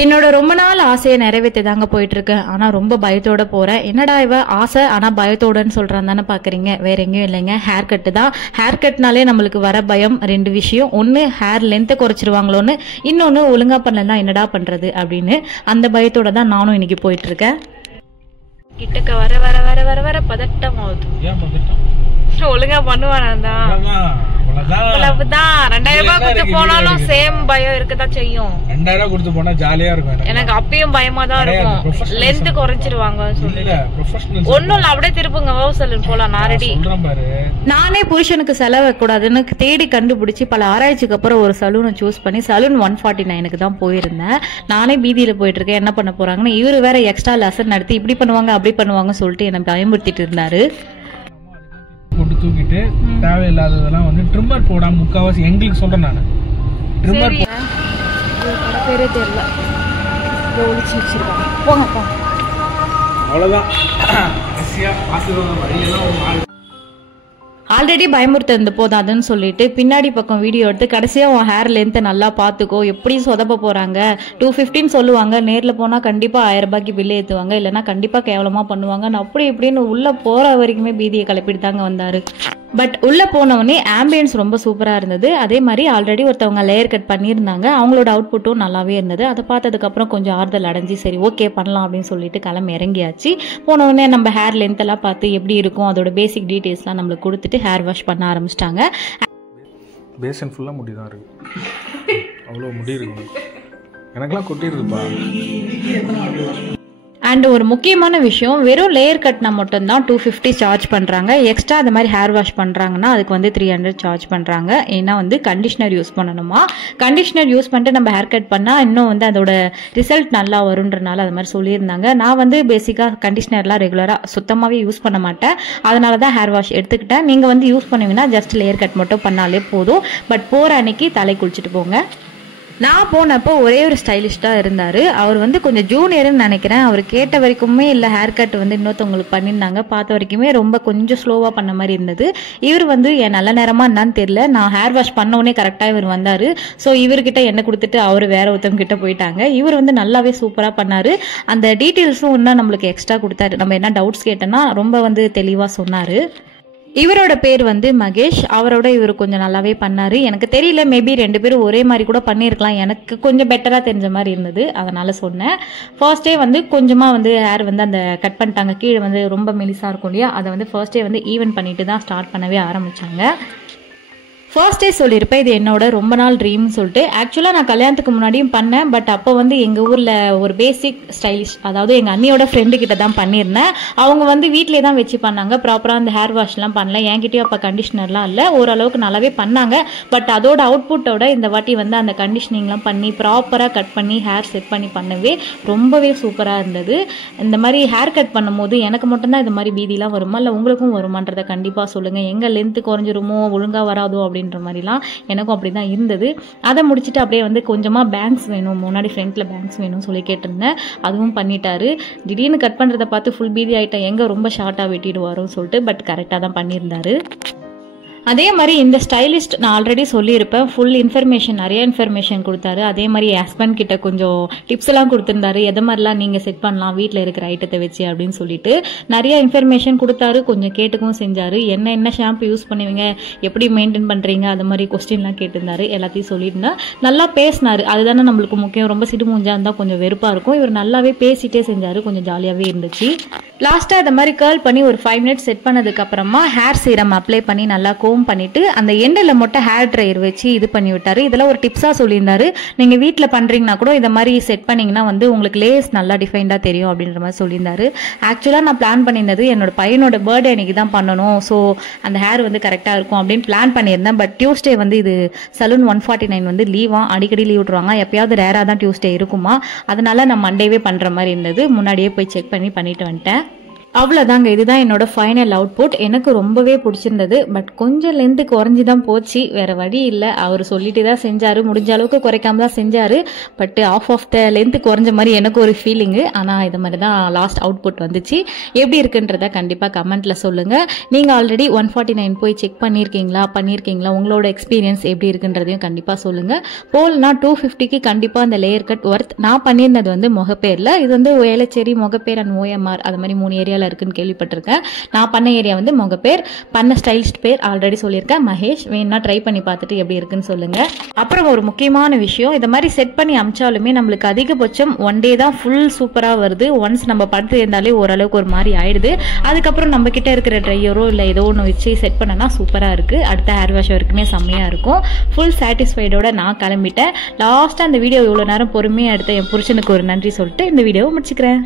என்னோட ரொம்ப நாள் ஆசையை நிறைவேற்றி தாங்க போயிட்டு இருக்கேன். ஆனா ரொம்ப பயத்தோட போறேன். என்னடா இவ ஆசை ஆனா பயத்தோடன்னு சொல்றான் தானே பாக்குறீங்க. வேற எங்கேயும் இல்லைங்க, ஹேர் கட்டு தான். ஹேர் கட்னாலே நம்மளுக்கு வர பயம் ரெண்டு விஷயம். ஒன்னு ஹேர் லென்த்தை குறைச்சிருவாங்களோன்னு, இன்னொன்னு ஒழுங்கா பண்ணலாம் என்னடா பண்றது அப்படின்னு. அந்த பயத்தோட தான் நானும் இன்னைக்கு போயிட்டு இருக்கேன். கிட்டக்க வர வர வர வர வர பதட்டம் ஆகுது. ஒழுங்கா பண்ணுவானா? 2000 ரூபாய் கொடுத்து போனாலும் சேம் பயம் இருக்கதான் செய்யும். 2000 ரூபாய் கொடுத்து போனா ஜாலியா இருக்கும். எனக்கு அப்பயும் பயமா தான் இருக்கும். லென்த் குறைச்சிருவாங்க ஒன்னும் இல்ல, அப்படியே திருப்புங்க சலூன் போலாம். நான் ரெடி. நானே புருஷனுக்கு செலவு கூடாதுன்னு தேடி கண்டுபிடிச்சு பல ஆராய்ச்சிக்கு அப்புறம் ஒரு சலூனை சூஸ் பண்ணி சலூன் 149க்கு தான் போயிருந்தேன். நானே பீதியில போயிட்டு இருக்கேன். என்ன பண்ண போறாங்கன்னு இவரு வேற எக்ஸ்ட்ரா லெசன் நடத்தி இப்படி பண்ணுவாங்க அப்படி பண்ணுவாங்க சொல்லிட்டு என்ன பயமுறுத்திட்டு இருந்தாரு. போட்டு தூக்கிட்டு தேவையில்லாததெல்லாம் வந்து ட்ரிம்மர் போடாம முக்காவாசி எங்களுக்கு சொல்றேன் நான். ட்ரிம்மர் பேரே தெரியல, ஒளிச்சு வச்சிருக்காங்க. போங்க போங்க, அவ்வளவுதான். ஆல்ரெடி பயமுறுத்த போதாதுன்னு சொல்லிட்டு பின்னாடி பக்கம் வீடியோ எடுத்து கடைசியா உன் ஹேர் லென்த்தை நல்லா பாத்துக்கோ, எப்படி சொதப்ப போறாங்க, 215 சொல்லுவாங்க, நேர்ல போனா கண்டிப்பா 1000 ரூபாய்க்கு பில்லு ஏத்துவாங்க, இல்லைன்னா கண்டிப்பா கேவலமா பண்ணுவாங்க, அப்படி இப்படின்னு உள்ள போற வரைக்குமே பீதியை கிளப்பிட்டு தாங்க வந்தாரு. பட் உள்ள போனவொடனே ஆம்பியன்ஸ் ரொம்ப சூப்பரா இருந்தது. அதே மாதிரி ஆல்ரெடி ஒருத்தவங்க லேயர் கட் பண்ணியிருந்தாங்க, அவங்களோட அவுட்புட்டும் நல்லாவே இருந்தது. அதை பார்த்ததுக்கு அப்புறம் கொஞ்சம் ஆறுதல் அடைஞ்சி சரி ஓகே பண்ணலாம் அப்படின்னு சொல்லிட்டு கிளம்பி இறங்கியாச்சு. போனவொடனே நம்ம ஹேர் லென்த் எல்லாம் பார்த்து எப்படி இருக்கும் அதோட பேசிக் டீடைல்ஸ்லாம் நம்மளுக்கு கொடுத்துட்டு ஹேர் வாஷ் பண்ண ஆரம்பிச்சிட்டாங்க. பேசன் ஃபுல்லா முடி தான் இருக்கு, அவ்வளோ முடி இருக்கு, எனக்கெல்லாம் கொட்டிருக்குப்பா. அண்ட் ஒரு முக்கியமான விஷயம், வெறும் லேயர் கட்னா மட்டும்தான் 250 சார்ஜ் பண்ணுறாங்க. எக்ஸ்ட்ரா அது மாதிரி ஹேர் வாஷ் பண்ணுறாங்கன்னா அதுக்கு வந்து 300 சார்ஜ் பண்ணுறாங்க. ஏன்னா வந்து கண்டிஷனர் யூஸ் பண்ணணுமா. கண்டிஷனர் யூஸ் பண்ணிட்டு நம்ம ஹேர் கட் பண்ணால் இன்னும் வந்து அதோட ரிசல்ட் நல்லா வருன்றனால அது மாதிரி சொல்லியிருந்தாங்க. நான் வந்து பேசிக்காக கண்டிஷனர்லாம் ரெகுலராக சுத்தமாகவே யூஸ் பண்ண மாட்டேன், அதனால தான் ஹேர் வாஷ் எடுத்துக்கிட்டேன். நீங்கள் வந்து யூஸ் பண்ணுவீங்கன்னா ஜஸ்ட் லேயர் கட் மட்டும் பண்ணாலே போதும். பட் போகிற அன்னைக்கு தலை குளிச்சுட்டு போங்க. நான் போனப்போ ஒரே ஒரு ஸ்டைலிஷ்டாக இருந்தார். அவர் வந்து கொஞ்சம் ஜூனியர்னு நினைக்கிறேன். அவர் கேட்ட வரைக்குமே இல்லை, ஹேர் கட் வந்து இன்னொருத்தவங்களுக்கு பண்ணியிருந்தாங்க, பார்த்த வரைக்குமே ரொம்ப கொஞ்சம் ஸ்லோவாக பண்ண மாதிரி இருந்தது. இவர் வந்து என் நல்ல நேரமாக என்னான்னு தெரியல, நான் ஹேர் வாஷ் பண்ண உடனே கரெக்டாக இவர் வந்தார். ஸோ இவர்கிட்ட என்ன கொடுத்துட்டு அவர் வேற ஒருத்தவங்க கிட்ட போயிட்டாங்க. இவர் வந்து நல்லாவே சூப்பராக பண்ணார். அந்த டீட்டெயில்ஸும் இன்னும் நம்மளுக்கு எக்ஸ்ட்ரா கொடுத்தாரு. நம்ம என்ன டவுட்ஸ் கேட்டோன்னா ரொம்ப வந்து தெளிவாக சொன்னார். இவரோட பேர் வந்து மகேஷ். அவரோட இவர் கொஞ்சம் நல்லாவே பண்ணாரு. எனக்கு தெரியல, மேபி 2 பேரும் ஒரே மாதிரி கூட பண்ணியிருக்கலாம். எனக்கு கொஞ்சம் பெட்டரா தெரிஞ்ச மாதிரி இருந்தது, அதனால சொன்னேன். ஃபர்ஸ்ட் டே வந்து கொஞ்சமா வந்து ஹேர் வந்து அந்த கட் பண்ணிட்டாங்க. கீழே வந்து ரொம்ப மெலிசா இருக்கும் இல்லையா, அதை வந்து ஃபர்ஸ்ட் டே வந்து ஈவன் பண்ணிட்டு தான் ஸ்டார்ட் பண்ணவே ஆரம்பிச்சாங்க. ஃபர்ஸ்ட் டே சொல்லியிருப்பேன் இது என்னோட ரொம்ப நாள் ட்ரீம்னு சொல்லிட்டு. ஆக்சுவலாக நான் கல்யாணத்துக்கு முன்னாடியும் பண்ணேன். பட் அப்போ வந்து எங்கள் ஊரில் ஒரு பேசிக் ஸ்டைலிஷ், அதாவது எங்கள் அண்ணியோட ஃப்ரெண்டு கிட்ட தான் பண்ணியிருந்தேன். அவங்க வந்து வீட்டிலே தான் வச்சு பண்ணாங்க, ப்ராப்பராக அந்த ஹேர் வாஷ்லாம் பண்ணல. என்கிட்டயும் அப்போ கண்டிஷனர்லாம் இல்லை, ஓரளவுக்கு நல்லாவே பண்ணாங்க. பட் அதோட அவுட்புட்டோட இந்த வாட்டி வந்து அந்த கண்டிஷனிங்லாம் பண்ணி ப்ராப்பராக கட் பண்ணி ஹேர் செட் பண்ணி பண்ணவே ரொம்பவே சூப்பராக இருந்தது. இந்த மாதிரி ஹேர் கட் பண்ணும்போது எனக்கு மட்டும்தான் இந்த மாதிரி பீதிலாம் வருமா இல்லை உங்களுக்கும் வருமானதை கண்டிப்பாக சொல்லுங்கள். எங்கே லென்த்து குறைஞ்சிருமோ, ஒழுங்காக வராதோ அப்படின்னு மாதிரிலாம் எனக்கும் அப்படிதான் இருந்தது. அதை முடிச்சுட்டு அப்படியே வந்து கொஞ்சமா பேங்க்ஸ் வேணும், முன்னாடி ஃப்ரண்ட்ல பேங்க்ஸ் வேணும்னு சொல்லி கேட்டிருந்தேன். அதுவும் பண்ணிட்டாரு. திடீர்னு கட் பண்றதை பார்த்து ஃபுல் பீதி ஆயிட்டேன், எங்க ரொம்ப ஷார்ட்டா வெட்டிடுவாரோன்னு சொல்லிட்டு. பட் கரெக்டா தான் பண்ணியிருந்தாரு. அதே மாதிரி இந்த ஸ்டைலிஸ்ட் நான் ஆல்ரெடி சொல்லியிருப்பேன், ஃபுல் இன்ஃபர்மேஷன், நிறைய இன்ஃபர்மேஷன் கொடுத்தாரு. அதே மாதிரி ஹஸ்பண்ட் கிட்ட கொஞ்சம் டிப்ஸ் எல்லாம் கொடுத்துருந்தாரு, எதை மாதிரிலாம் நீங்கள் செட் பண்ணலாம் வீட்டில் இருக்கிற ஐட்டத்தை வச்சு அப்படின்னு சொல்லிட்டு நிறைய இன்ஃபர்மேஷன் கொடுத்தாரு. கொஞ்சம் கேட்டுக்கவும் செஞ்சாரு. என்ன ஷாம்பு யூஸ் பண்ணுவீங்க, எப்படி மெயின்டைன் பண்ணுறீங்க, அது மாதிரி கொஸ்டின்லாம் கேட்டிருந்தாரு. எல்லாத்தையும் சொல்லியிருந்தேன். நல்லா பேசினாரு, அதுதானே நம்மளுக்கு முக்கியம். ரொம்ப சிடு மூஞ்சா இருந்தால் கொஞ்சம் வெறுப்பாக இருக்கும். இவர் நல்லாவே பேசிட்டே செஞ்சாரு, கொஞ்சம் ஜாலியாகவே இருந்துச்சு. லாஸ்ட்டாக இந்த மாதிரி கேர்ள் பண்ணி ஒரு 5 மினிட்ஸ் செட் பண்ணதுக்கு அப்புறமா ஹேர் சீரம் அப்ளை பண்ணி நல்லா கோம் பண்ணிட்டு அந்த எண்டில் மட்டும் ஹேர் ட்ரையர் வச்சு இது பண்ணி விட்டாரு. இதெல்லாம் ஒரு டிப்ஸாக சொல்லியிருந்தாரு. நீங்கள் வீட்டில் பண்ணுறீங்கன்னா கூட இதை மாதிரி செட் பண்ணிங்கன்னா வந்து உங்களுக்கு லேஸ் நல்லா டிஃபைண்டாக தெரியும் அப்படின்ற மாதிரி சொல்லியிருந்தாரு. ஆக்சுவலாக நான் பிளான் பண்ணியிருந்தது என்னோட பையனோட பர்த்டே அன்னைக்கு தான் பண்ணணும், ஸோ அந்த ஹேர் வந்து கரெக்டாக இருக்கும் அப்படின்னு பிளான் பண்ணியிருந்தேன். பட் டியூஸ்டே வந்து இது சலூன் 149 வந்து லீவா, அடிக்கடி லீவ் விட்ருவாங்க, எப்பயாவது ரேராக தான் டியூஸ்டே இருக்குமா, அதனால நான் மண்டேவே பண்ணுற மாதிரி இருந்தது. முன்னாடியே போய் செக் பண்ணிட்டு வந்துட்டேன். அவ்வளோதாங்க, இதுதான் என்னோட ஃபைனல் அவுட்புட். எனக்கு ரொம்பவே பிடிச்சிருந்தது. பட் கொஞ்சம் லென்த்து குறைஞ்சி தான் போச்சு, வேறு வழி இல்லை. அவர் சொல்லிட்டு தான் செஞ்சார், முடிஞ்ச அளவுக்கு குறைக்காம தான் செஞ்சார். பட் ஆஃப் த லென்த்து குறைஞ்ச மாதிரி எனக்கு ஒரு ஃபீலிங்கு. ஆனால் இது மாதிரி தான் லாஸ்ட் அவுட்புட் வந்துச்சு. எப்படி இருக்குன்றத கண்டிப்பாக கமெண்ட்டில் சொல்லுங்கள். நீங்கள் ஆல்ரெடி 149 போய் செக் பண்ணியிருக்கீங்களா, உங்களோட எக்ஸ்பீரியன்ஸ் எப்படி இருக்குன்றதையும் கண்டிப்பாக சொல்லுங்கள். போல்னா 250க்கு கண்டிப்பாக அந்த லேயர் கட் ஒர்த். நான் பண்ணியிருந்தது வந்து முகப்பேரில், இது வந்து வேளச்சேரி, முகப்பேர் அண்ட் OMR அது மாதிரி 3 ஏரியாவில் இருக்குன்னு கேள்விப்பட்டிருக்கேன். நான் பண்ண ஏரியா வந்து முகப்பேர். பண்ண ஸ்டைலிஸ்ட் பேர் ஆல்ரெடி சொல்லியிருக்கேன், மகேஷ். வேணா ட்ரை பண்ணி பார்த்துட்டு எப்படி இருக்குன்னு சொல்லுங்க. அப்புறம் ஒரு முக்கியமான விஷயம், இந்த மாதிரி செட் பண்ணி அமிச்சாலுமே நம்மளுக்கு அதிகபட்சம் 1 டே தான் ஃபுல் சூப்பராக வருது. ஒன்ஸ் நம்ம படுத்து இருந்தாலே ஓரளவுக்கு ஒரு மாதிரி ஆயிடுது. அதுக்கப்புறம் நம்ம கிட்ட இருக்கிற ட்ரையரோ இல்லை ஏதோ ஒன்று வச்சு செட் பண்ணனா சூப்பராக இருக்கு. அடுத்த ஹேர் வாஷ் வரைக்குமே செம்மையாக இருக்கும். ஃபுல் சாட்டிஸ்ஃபைடோட நான் கிளம்பிட்டேன். லாஸ்ட்டாக அந்த வீடியோ இவ்வளோ நேரம் பொறுமையாக எடுத்த என் புருஷனுக்கு ஒரு நன்றி சொல்லிட்டு இந்த வீடியோவை முடிச்சுக்கிறேன்.